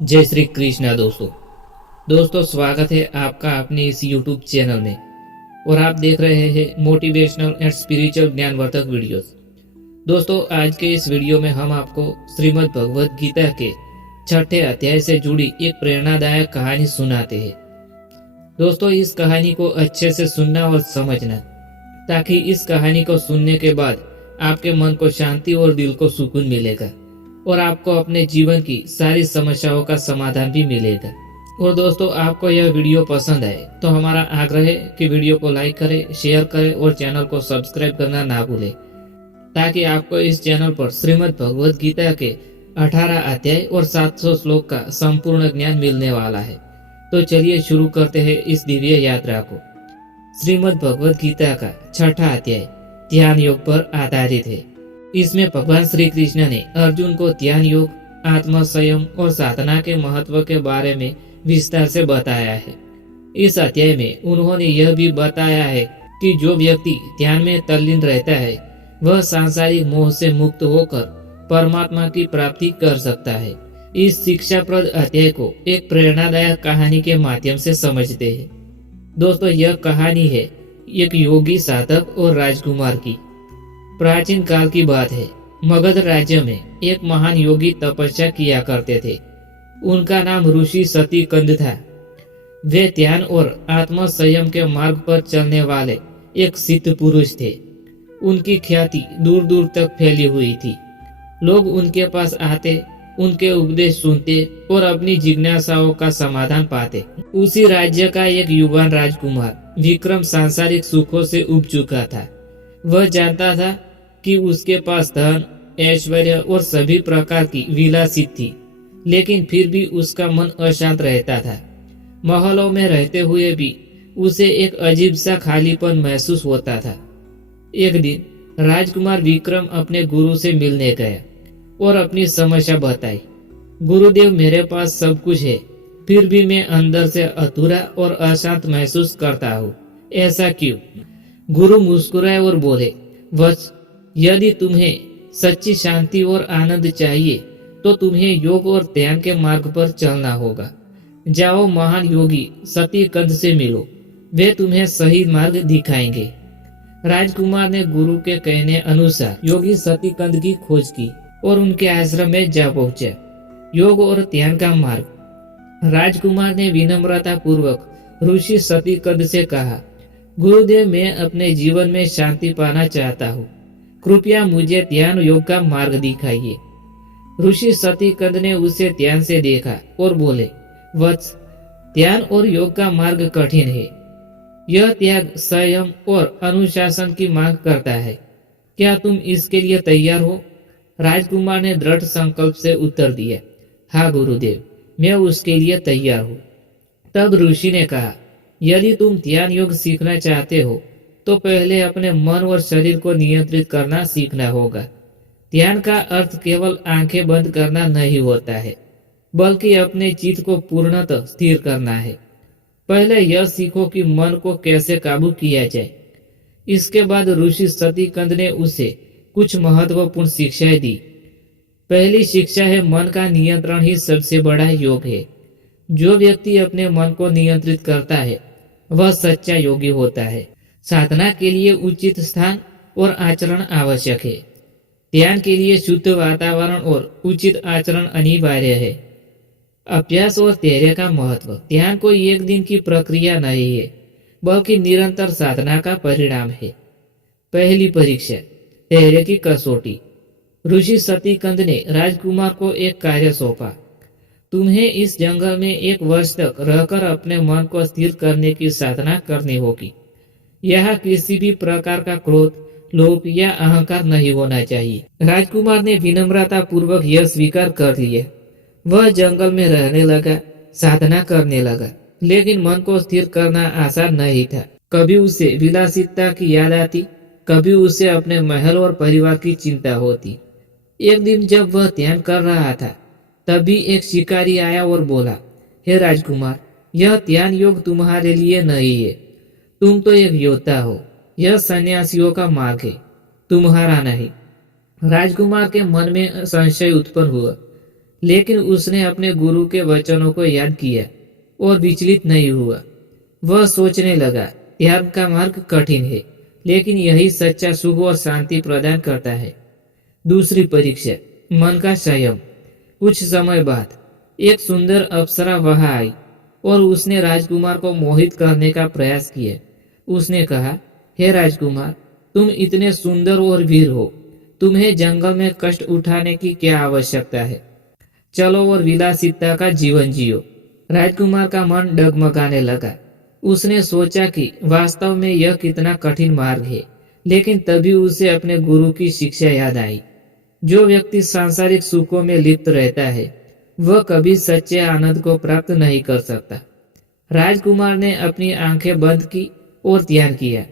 जय श्री कृष्णा दोस्तों स्वागत है आपका अपने इस YouTube चैनल में। और आप देख रहे हैं मोटिवेशनल एंड स्पिरिचुअल ज्ञानवर्धक वीडियोस। दोस्तों आज के इस वीडियो में हम आपको श्रीमद् भगवद गीता के 6ठे अध्याय से जुड़ी एक प्रेरणादायक कहानी सुनाते हैं। दोस्तों इस कहानी को अच्छे से सुनना और समझना, ताकि इस कहानी को सुनने के बाद आपके मन को शांति और दिल को सुकून मिलेगा और आपको अपने जीवन की सारी समस्याओं का समाधान भी मिलेगा। और दोस्तों आपको यह वीडियो पसंद आए तो हमारा आग्रह है कि वीडियो को लाइक करें, शेयर करें और चैनल को सब्सक्राइब करना ना भूलें, ताकि आपको इस चैनल पर श्रीमद् भगवद गीता के 18 अध्याय और 700 श्लोक का संपूर्ण ज्ञान मिलने वाला है। तो चलिए शुरू करते हैं इस दिव्य यात्रा को। श्रीमद् भगवद गीता का 6ठा अध्याय ध्यान योग पर आधारित है। इसमें भगवान श्री कृष्ण ने अर्जुन को ध्यान योग, आत्म संयम और साधना के महत्व के बारे में विस्तार से बताया है। इस अध्याय में उन्होंने यह भी बताया है कि जो व्यक्ति ध्यान में तल्लीन रहता है वह सांसारिक मोह से मुक्त होकर परमात्मा की प्राप्ति कर सकता है। इस शिक्षाप्रद अध्याय को एक प्रेरणादायक कहानी के माध्यम से समझते हैं। दोस्तों यह कहानी है एक योगी, साधक और राजकुमार की। प्राचीन काल की बात है। मगध राज्य में एक महान योगी तपस्या किया करते थे। उनका नाम ऋषि सतीकंद था। वे ध्यान और आत्म संयम के मार्ग पर चलने वाले एक सिद्ध पुरुष थे। उनकी ख्याति दूर दूर तक फैली हुई थी। लोग उनके पास आते, उनके उपदेश सुनते और अपनी जिज्ञासाओं का समाधान पाते। उसी राज्य का एक युवान राजकुमार विक्रम सांसारिक सुखों से उब चुका था। वह जानता था कि उसके पास धन, ऐश्वर्य और सभी प्रकार की विलासित थी, लेकिन फिर भी उसका मन अशांत रहता था। महलों में रहते हुए भी उसे एक अजीब सा खालीपन महसूस होता था। एक दिन राजकुमार विक्रम अपने गुरु से मिलने गया और अपनी समस्या बताई। गुरुदेव, मेरे पास सब कुछ है, फिर भी मैं अंदर से अधूरा और अशांत महसूस करता हूँ। ऐसा क्यों? गुरु मुस्कुराए और बोले, वत्स, यदि तुम्हें सच्ची शांति और आनंद चाहिए तो तुम्हें योग और ध्यान के मार्ग पर चलना होगा। जाओ महान योगी सतीकंद से मिलो, वे तुम्हें सही मार्ग दिखाएंगे। राजकुमार ने गुरु के कहने अनुसार योगी सतीकंद की खोज की और उनके आश्रम में जा पहुंचा। योग और ध्यान का मार्ग। राजकुमार ने विनम्रता पूर्वक ऋषि सतीकंद से कहा, गुरुदेव, मैं अपने जीवन में शांति पाना चाहता हूँ, कृपया मुझे ध्यान योग का मार्ग दिखाइए। ऋषि सतीकंद ने उसे ध्यान से देखा और बोले, वत्स, ध्यान और योग का मार्ग कठिन है। यह त्याग, संयम और अनुशासन की मांग करता है। क्या तुम इसके लिए तैयार हो? राजकुमार ने दृढ़ संकल्प से उत्तर दिया, हाँ गुरुदेव, मैं उसके लिए तैयार हूँ। तब ऋषि ने कहा, यदि तुम ध्यान योग सीखना चाहते हो तो पहले अपने मन और शरीर को नियंत्रित करना सीखना होगा। ध्यान का अर्थ केवल आंखें बंद करना नहीं होता है, बल्कि अपने चित्त को पूर्णतः स्थिर करना है। पहले यह सीखो कि मन को कैसे काबू किया जाए। इसके बाद ऋषि सतीकंद ने उसे कुछ महत्वपूर्ण शिक्षाएं दी। पहली शिक्षा है, मन का नियंत्रण ही सबसे बड़ा योग है। जो व्यक्ति अपने मन को नियंत्रित करता है वह सच्चा योगी होता है। साधना के लिए उचित स्थान और आचरण आवश्यक है। ध्यान के लिए शुद्ध वातावरण और उचित आचरण अनिवार्य है। अभ्यास और धैर्य का महत्व। ध्यान कोई एक दिन की प्रक्रिया नहीं है, बल्कि निरंतर साधना का परिणाम है। पहली परीक्षा, धैर्य की कसौटी। ऋषि सतीकंद ने राजकुमार को एक कार्य सौंपा। तुम्हें इस जंगल में 1 वर्ष तक रहकर अपने मन को स्थिर करने की साधना करनी होगी। यहाँ किसी भी प्रकार का क्रोध, लोभ या अहंकार नहीं होना चाहिए। राजकुमार ने विनम्रता पूर्वक यह स्वीकार कर लिया। वह जंगल में रहने लगा, साधना करने लगा, लेकिन मन को स्थिर करना आसान नहीं था। कभी उसे विलासिता की याद आती, कभी उसे अपने महल और परिवार की चिंता होती। एक दिन जब वह ध्यान कर रहा था, तभी एक शिकारी आया और बोला, हे राजकुमार, यह ध्यान योग तुम्हारे लिए नहीं है। तुम तो एक योद्धा हो, यह सन्यासियों का मार्ग है, तुम्हारा नहीं। राजकुमार के मन में संशय उत्पन्न हुआ। लेकिन उसने अपने गुरु के वचनों को याद किया और विचलित नहीं हुआ। वह सोचने लगा, त्याग का मार्ग कठिन है, लेकिन यही सच्चा सुख और शांति प्रदान करता है। दूसरी परीक्षा, मन का संयम। कुछ समय बाद एक सुंदर अप्सरा वहां आई और उसने राजकुमार को मोहित करने का प्रयास किया। उसने कहा, हे राजकुमार, तुम इतने सुंदर और वीर हो, तुम्हें जंगल में कष्ट उठाने की क्या आवश्यकता है? चलो और विलासिता का जीवन जियो। राजकुमार का मन डगमगाने लगा। उसने सोचा कि वास्तव में यह कितना कठिन मार्ग है, लेकिन तभी उसे अपने गुरु की शिक्षा याद आई। जो व्यक्ति सांसारिक सुखों में लिप्त रहता है, वह कभी सच्चे आनंद को प्राप्त नहीं कर सकता। राजकुमार ने अपनी आंखें बंद की और ध्यान किया।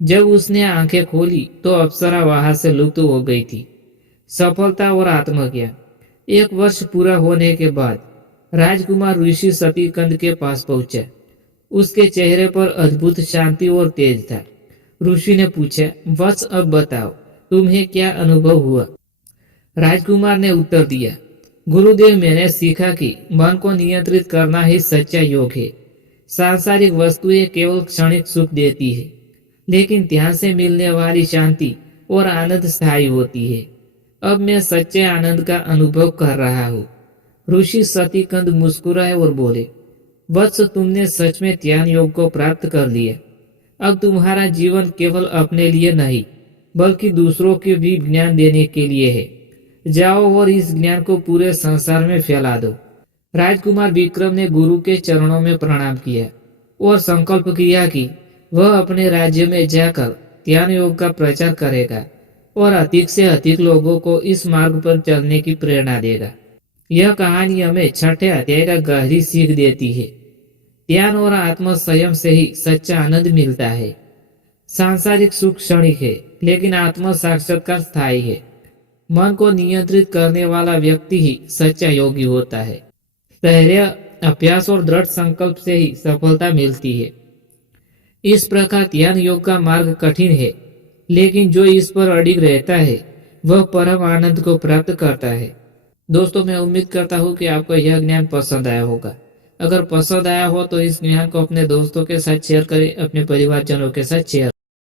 जब उसने आंखें खोली तो अप्सरा वहां से लुप्त हो गई थी। सफलता और आत्मज्ञान। 1 वर्ष पूरा होने के बाद राजकुमार ऋषि सतीकंद के पास पहुंचा। उसके चेहरे पर अद्भुत शांति और तेज था। ऋषि ने पूछा, वत्स, अब बताओ, तुम्हें क्या अनुभव हुआ? राजकुमार ने उत्तर दिया, गुरुदेव, मैंने सीखा कि मन को नियंत्रित करना ही सच्चा योग है। सांसारिक वस्तुएं केवल क्षणिक सुख देती है, लेकिन ध्यान से मिलने वाली शांति और आनंद स्थायी होती है। अब मैं सच्चे आनंद का अनुभव कर रहा हूँ। ऋषि सतीकंद मुस्कुराए और बोले, वत्स, तुमने सच में ध्यान योग को प्राप्त कर लिया। अब तुम्हारा जीवन केवल अपने लिए नहीं, बल्कि दूसरों के भी ज्ञान देने के लिए है। जाओ और इस ज्ञान को पूरे संसार में फैला दो। राजकुमार विक्रम ने गुरु के चरणों में प्रणाम किया और संकल्प किया कि वह अपने राज्य में जाकर ध्यान योग का प्रचार करेगा और अधिक से अधिक लोगों को इस मार्ग पर चलने की प्रेरणा देगा। यह कहानी हमें 6ठे अध्याय का गहरी सीख देती है। ध्यान और आत्म संयम से ही सच्चा आनंद मिलता है। सांसारिक सुख क्षणिक है, लेकिन आत्म साक्षात्कार स्थायी है। मन को नियंत्रित करने वाला व्यक्ति ही सच्चा योगी होता है। धैर्य, अभ्यास और दृढ़ संकल्प से ही सफलता मिलती है। इस प्रकार ध्यान योग का मार्ग कठिन है, लेकिन जो इस पर अडिग रहता है वह परम आनंद को प्राप्त करता है। दोस्तों, मैं उम्मीद करता हूँ कि आपको यह ज्ञान पसंद आया होगा। अगर पसंद आया हो तो इस ज्ञान को अपने दोस्तों के साथ शेयर करें, अपने परिवारजनों के साथ शेयर